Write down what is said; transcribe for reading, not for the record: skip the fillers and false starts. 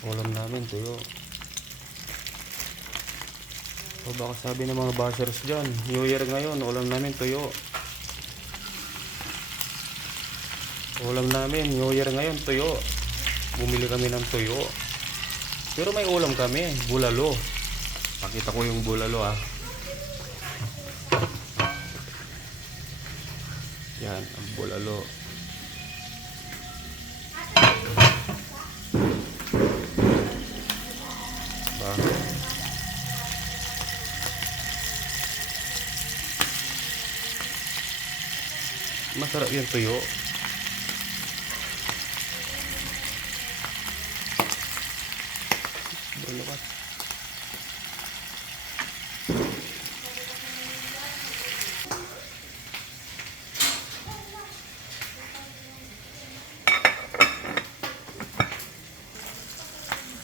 Ulam namin tuyo. O baka sabi ng mga bashers dyan, New Year ngayon, ulam namin tuyo. Ulam namin, New Year ngayon, tuyo. Bumili kami ng tuyo. Pero may ulam kami, bulalo. Pakita ko yung bulalo ah. Yan, ang bulalo. Ba? Masarap yung tuyo. Bulalo ka.